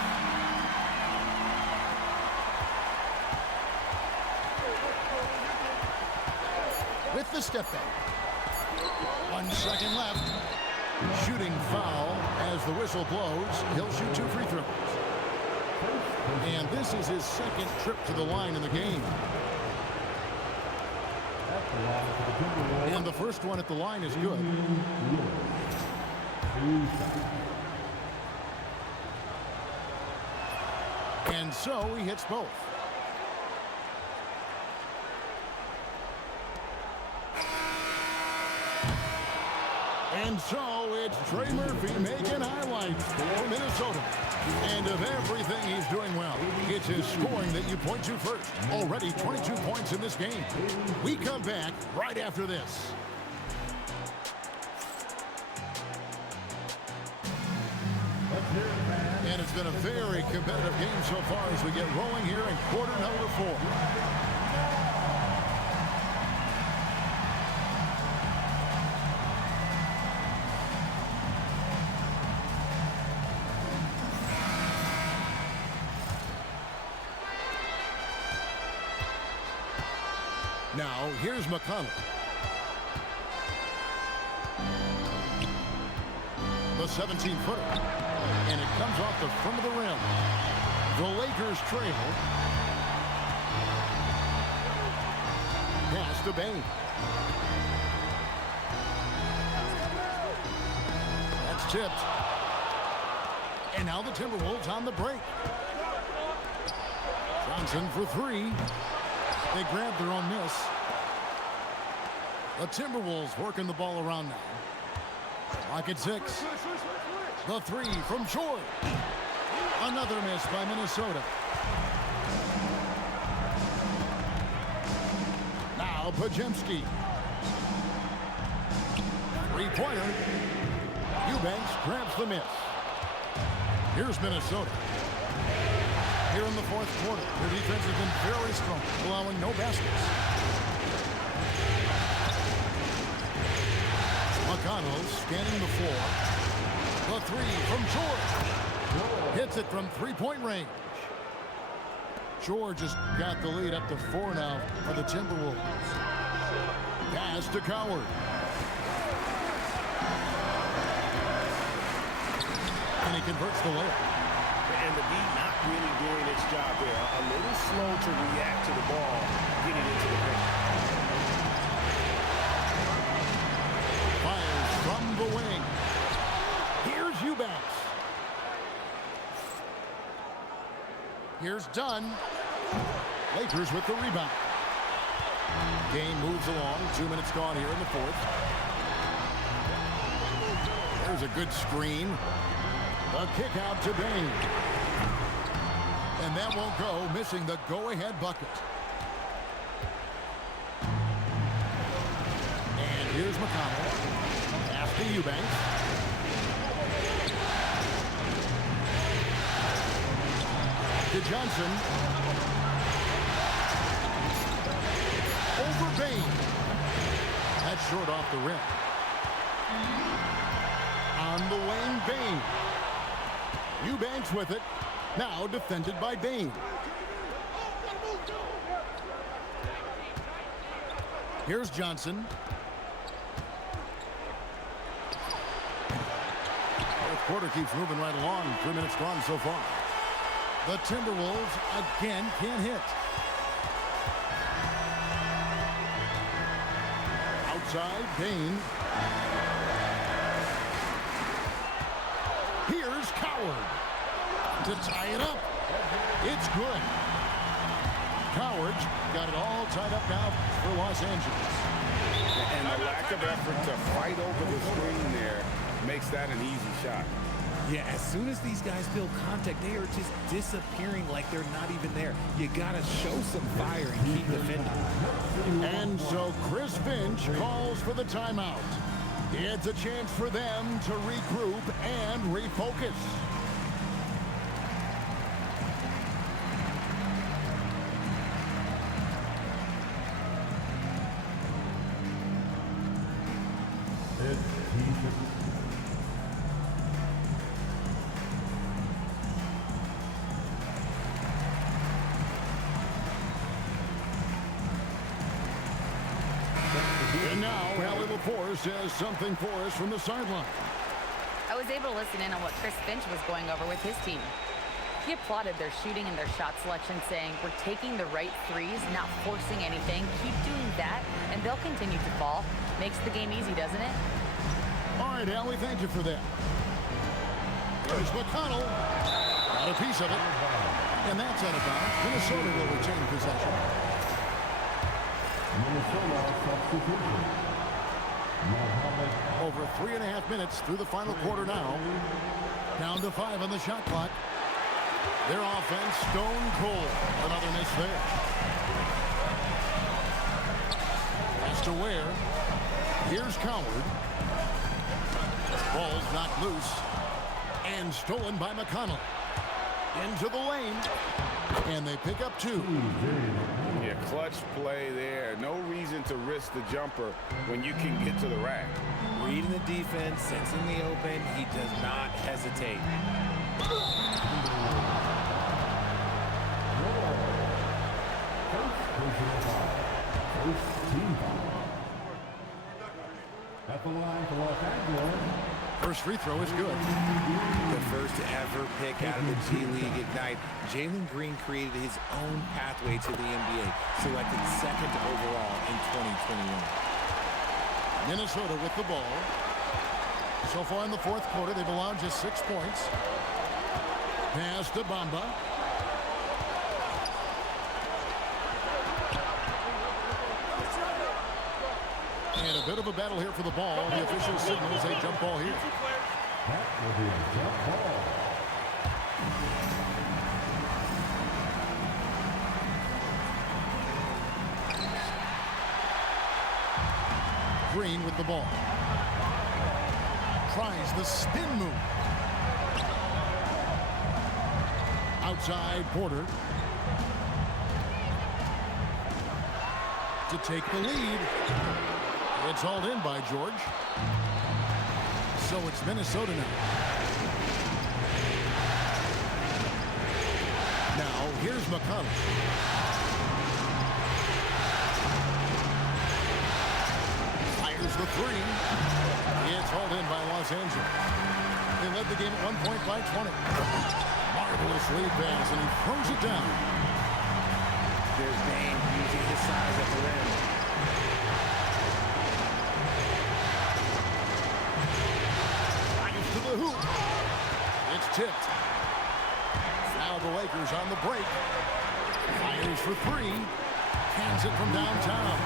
With the step back. 1 second left. Shooting foul as the whistle blows. He'll shoot 2 free throws. And this is his second trip to the line in the game. And the first one at the line is good. And so he hits both. And so it's Trey Murphy making highlights for Minnesota. And of everything he's doing well, it's his scoring that you point to first. Already 22 points in this game. We come back right after this. And it's been a very competitive game so far as we get rolling here in quarter number 4. Now, here's McConnell. The 17-footer. And it comes off the front of the rim. The Lakers trail. Pass to Bain. That's tipped. And now the Timberwolves on the break. Johnson for 3. They grab their own miss. The Timberwolves working the ball around now. Clock at 6. The 3 from George. Another miss by Minnesota. Now Pajemski. 3-pointer. Eubanks grabs the miss. Here's Minnesota. Here in the fourth quarter, their defense has been very strong, allowing no baskets. McConnell scanning the floor. The 3 from George. Hits it from 3-point range. George has got the lead up to 4 now for the Timberwolves. Pass to Coward. And he converts the layup. And the D not really doing its job there. A little slow to react to the ball getting into the paint. Fires from the wing. Here's Eubanks. Here's Dunn. Lakers with the rebound. Game moves along. 2 minutes gone here in the fourth. There's a good screen. A kick out to Bain. And that won't go, missing the go-ahead bucket. And here's McConnell. Pass to Eubanks. To Johnson. Over Bain. That's short off the rim. On the wing, Bain. Eubanks with it. Now defended by Bain. Here's Johnson. Fourth quarter keeps moving right along. 3 minutes gone so far. The Timberwolves again can't hit. Outside, Bain. Here's Coward to tie it up. It's good. Coward's got it all tied up now for Los Angeles. And the lack of effort to fight over the screen there makes that an easy shot. Yeah, as soon as these guys feel contact, they are just disappearing like they're not even there. You gotta show some fire and keep defending. And so Chris Finch calls for the timeout. It's a chance for them to regroup and refocus. And now, Allie LaForce has something for us from the sideline. was able to listen in on what Chris Finch was going over with his team. He applauded their shooting and their shot selection, saying, "We're taking the right threes, not forcing anything. Keep doing that, and they'll continue to fall." Makes the game easy, doesn't it? All right, Allie, thank you for that. There's McConnell. Got a piece of it. And that's out of bounds. Minnesota will retain possession. Minnesota substitution. Over 3.5 minutes through the final quarter now. Down to 5 on the shot clock. Their offense stone cold. Another miss there. Pass to Ware. Here's Coward. Ball's knocked loose. And stolen by McConnell. Into the lane. And they pick up 2. Yeah, clutch play there. No reason to risk the jumper when you can get to the rack. Reading the defense, sensing the open, he does not hesitate. First team foul. At the line for Los Angeles. First free throw is good. The first ever pick out of the G League Ignite, Jalen Green created his own pathway to the NBA, selected second overall in 2021. Minnesota with the ball. So far in the fourth quarter, they've allowed just 6 points. Pass to Bamba. And a bit of a battle here for the ball. The official signals a jump ball here. That will be a jump ball. Green with the ball. Tries the spin move. Outside Porter. To take the lead. It's hauled in by George. So it's Minnesota now. Now, here's McConnell. Fires the 3. It's hauled in by Los Angeles. They led the game at 1 point by 20. Marvelous lead pass, and he throws it down. There's Bane using his size at the rim. To the hoop. It's tipped. Now the Lakers on the break. Fires for 3. Cans it from downtown.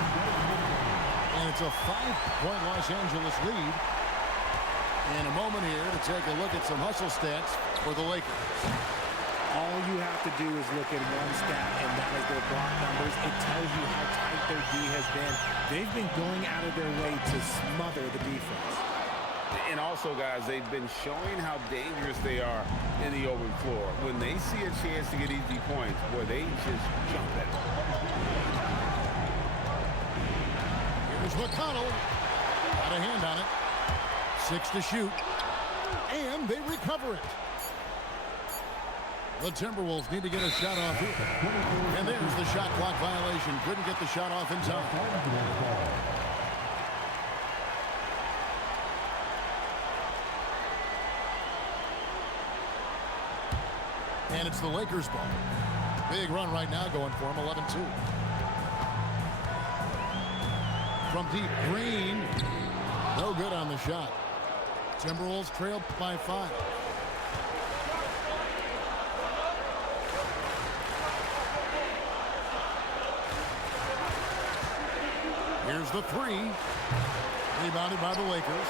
And it's a 5-point Los Angeles lead. And a moment here to take a look at some hustle stats for the Lakers. All you have to do is look at one stat, and that is their block numbers. It tells you how tight their D has been. They've been going out of their way to smother the defense. And also, guys, they've been showing how dangerous they are in the open floor. When they see a chance to get easy points, boy, they just jump at it. Here's McConnell. Got a hand on it. 6 to shoot. And they recover it. The Timberwolves need to get a shot off here. And there's the shot clock violation. Couldn't get the shot off in time. And it's the Lakers' ball. Big run right now going for him, 11-2. From deep, Green. No good on the shot. Timberwolves trail by 5. Here's the 3. Rebounded by the Lakers.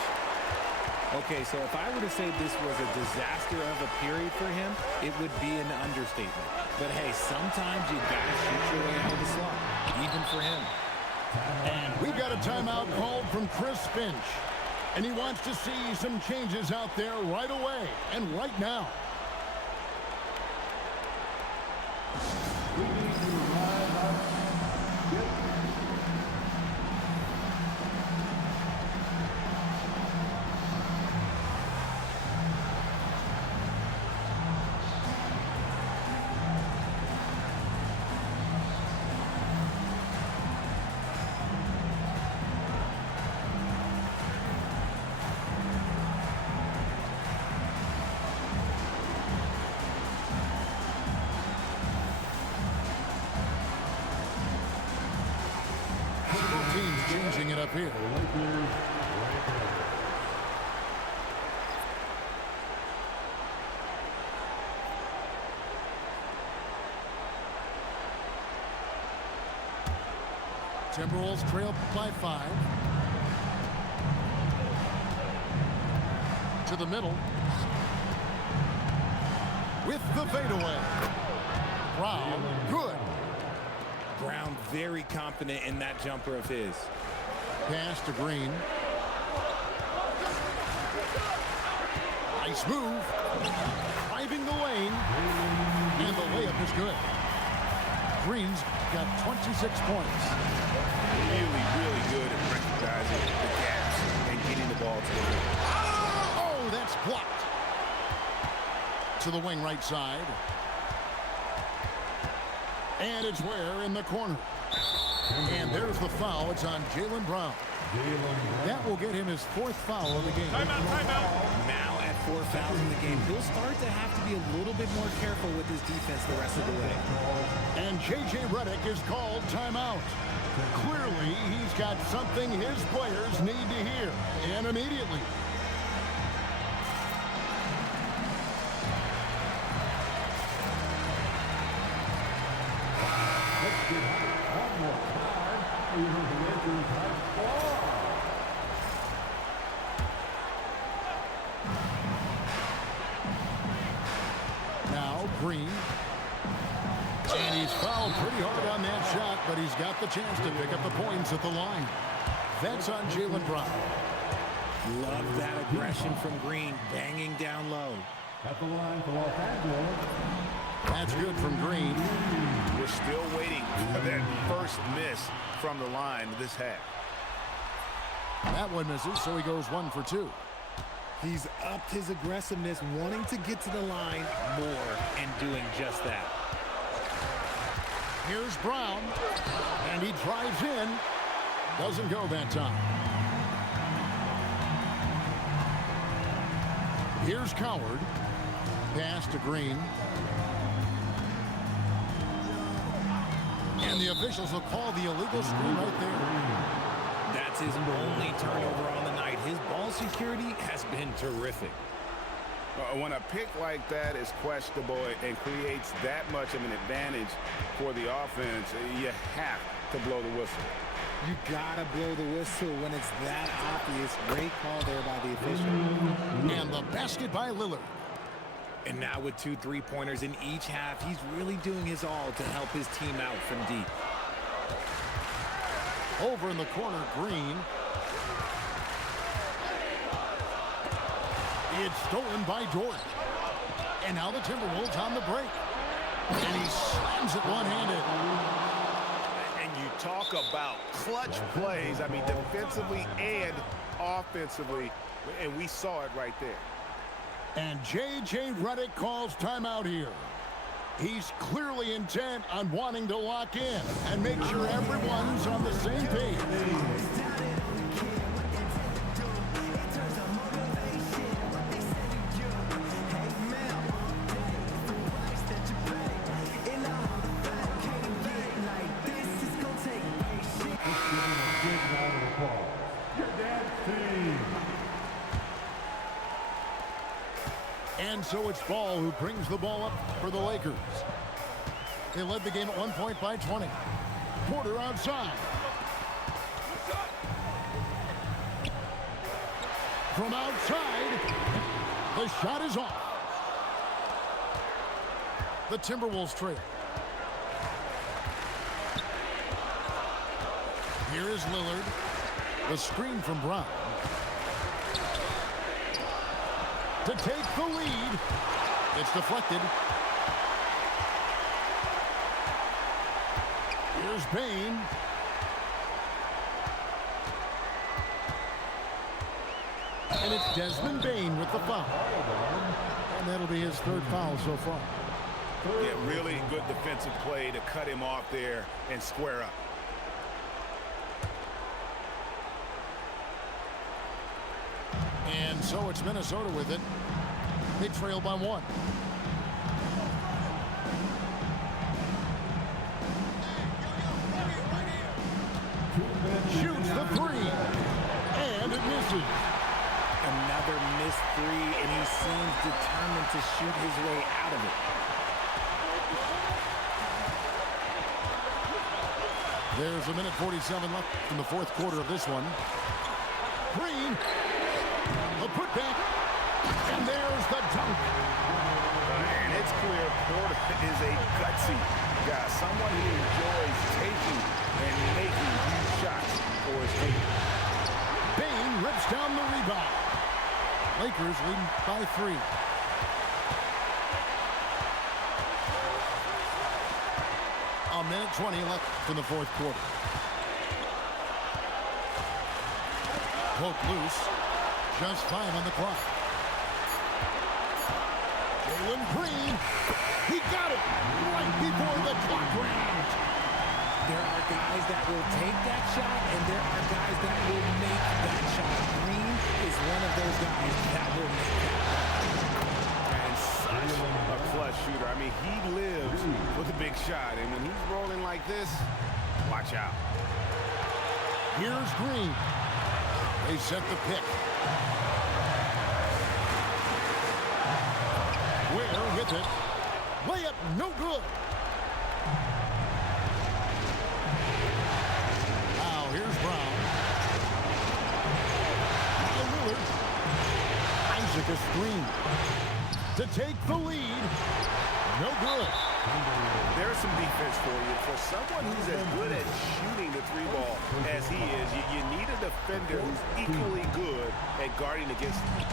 Okay, so if I were to say this was a disaster of a period for him, it would be an understatement. But hey, sometimes you gotta shoot your way out of the slump, even for him. And we've got a timeout called from Chris Finch. And he wants to see some changes out there right away and right now. up here. Timberwolves trail by 5. To the middle. With the fadeaway. Brown, good. Brown very confident in that jumper of his. Pass to Green. Nice move. Driving the lane. And the layup is good. Green's got 26 points. Really, really good at recognizing the gaps and getting the ball to the rim. Oh, that's blocked. To the wing right side. And it's Ware in the corner. And there's the foul. It's on Jaylen Brown. That will get him his 4th foul of the game. Timeout. Now at 4 fouls in the game, he'll start to have to be a little bit more careful with his defense the rest of the way. And J.J. Redick is called timeout. Clearly, he's got something his players need to hear. And immediately. Now Green. And he's fouled pretty hard on that shot, but he's got the chance to pick up the points at the line. That's on Jaylen Brown. Love that aggression from Green, banging down low. At the line for Los Angeles. That's good from Green. We're still waiting for that first miss from the line this half. That one misses, so he goes 1 for 2. He's upped his aggressiveness, wanting to get to the line more and doing just that. Here's Brown, and he drives in. Doesn't go that time. Here's Coward. Pass to Green. And the officials will call the illegal screen right there. That's his only turnover on the night. His ball security has been terrific. When a pick like that is questionable and creates that much of an advantage for the offense, you have to blow the whistle. You gotta blow the whistle when it's that obvious. Great call there by the official. And the basket by Lillard. And now with 2 3-pointers in each half, he's really doing his all to help his team out from deep. Over in the corner, Green. It's stolen by Dort. And now the Timberwolves on the break. And he slams it one-handed. And you talk about clutch plays, I mean, defensively and offensively, and we saw it right there. And J.J. Redick calls timeout here. He's clearly intent on wanting to lock in and make sure everyone's on the same page. And so it's Ball who brings the ball up for the Lakers. They led the game at 1 point by 20. Porter outside. From outside, the shot is off. The Timberwolves trail. Here is Lillard. The screen from Brown. To take the lead. It's deflected. Here's Bane. And it's Desmond Bane with the foul. And that'll be his 3rd foul so far. Yeah, really good defensive play to cut him off there and square up. And so it's Minnesota with it. They trail by 1. Shoots the 3. misses. Another missed three, and he seems determined to shoot his way out of it. There's a minute 47 left in the fourth quarter of this one. Green, a putback, and there's the dunk. And it's clear Porter is a gutsy guy, someone who enjoys taking and making huge shots for his team. Bain rips down the rebound. Lakers leading by 3. A minute 20 left in the fourth quarter. Poke loose. Just 5 on the clock. Jalen Green. He got it right before the clock ran out. There are guys that will take that shot, and there are guys that will make that shot. Green is one of those guys that will make that. And such a clutch shooter. I mean, he lives with a big shot, and when he's rolling like this, watch out. Here's Green. They set the pick. Ware with it. Layup no good. Now here's Brown. Now Lillard. Isaac a screen. To take the lead. No good. There's some defense for you. For someone who's as good at shooting the three ball as he is, you need a defender who's equally good at guarding against him.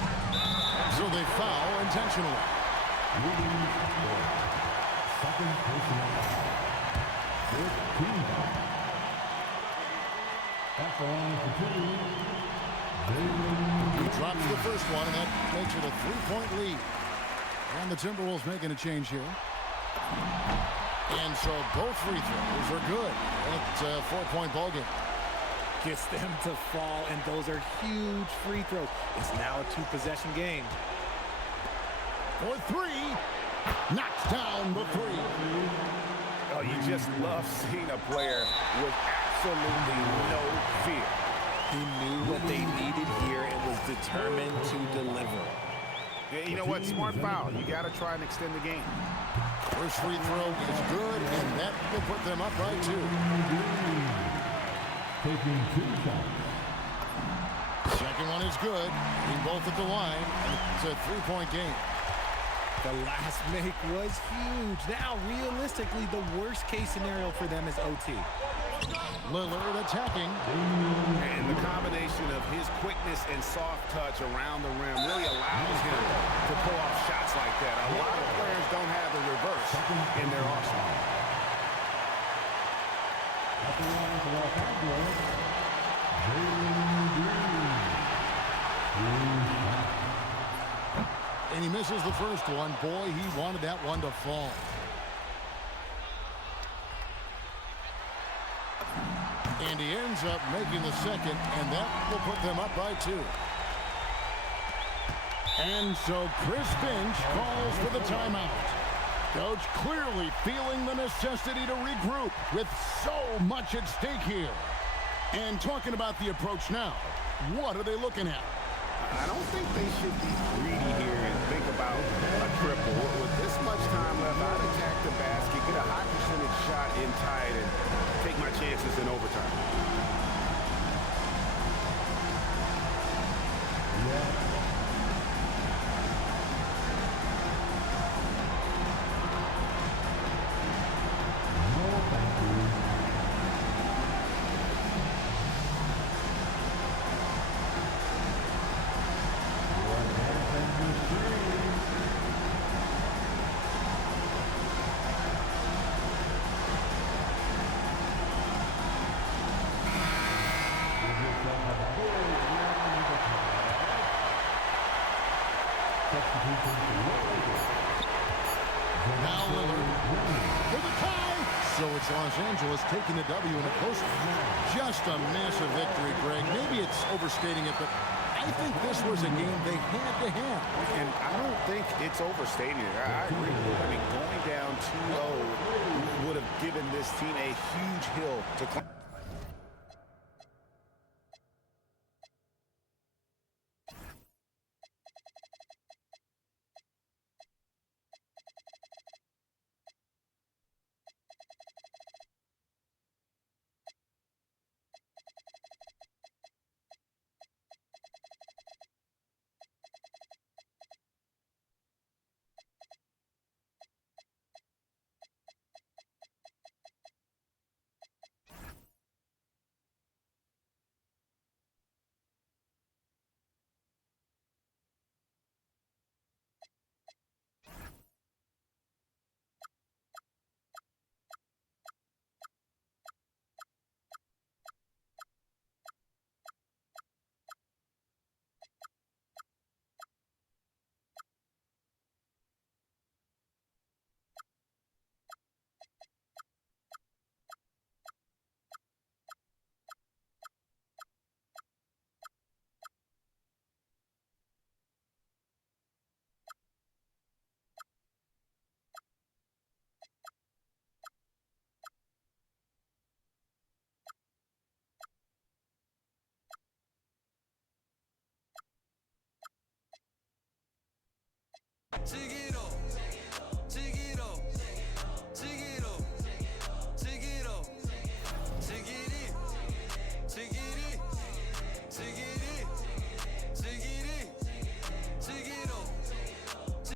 So they foul intentionally. Second personal. 15. At the line for 2. He drops the first one, and that makes it a 3-point lead. And the Timberwolves making a change here. And so both free throws are good. It's a 4-point ball game. Gets them to fall, and those are huge free throws. It's now a 2-possession game. For 3. Knocks down the 3. Oh, you just love seeing a player with absolutely no fear. He knew what they needed here and was determined to deliver. Yeah, you know what? Smart foul. You got to try and extend the game. First free throw is good, and that will put them up by 2. Taking 2 shots. Second one is good. Being both at the line. It's a 3-point game. The last make was huge. Now, realistically, the worst-case scenario for them is OT. Lillard attacking. And the combination of his quickness and soft touch around the rim really allows him to pull off shots like that. A lot of players don't have the reverse in their arsenal. At the line for Los Angeles, Jalen Green. And he misses the first one. Boy, he wanted that one to fall. And he ends up making the second, and that will put them up by 2. And so Chris Finch calls for the timeout. Coach clearly feeling the necessity to regroup with so much at stake here. And talking about the approach now, what are they looking at? I don't think they should be greedy here and think about a triple. With this much time left, I'd attack the basket, get a high percentage shot in tight, and take my chances in overtime. Now Lillard for the tie. So it's Los Angeles taking the W in a close one. Just a massive victory, Greg. Maybe it's overstating it, but I think this was a game they had to have. And I don't think it's overstating it. I agree. I mean, going down 2-0 would have given this team a huge hill to climb. to get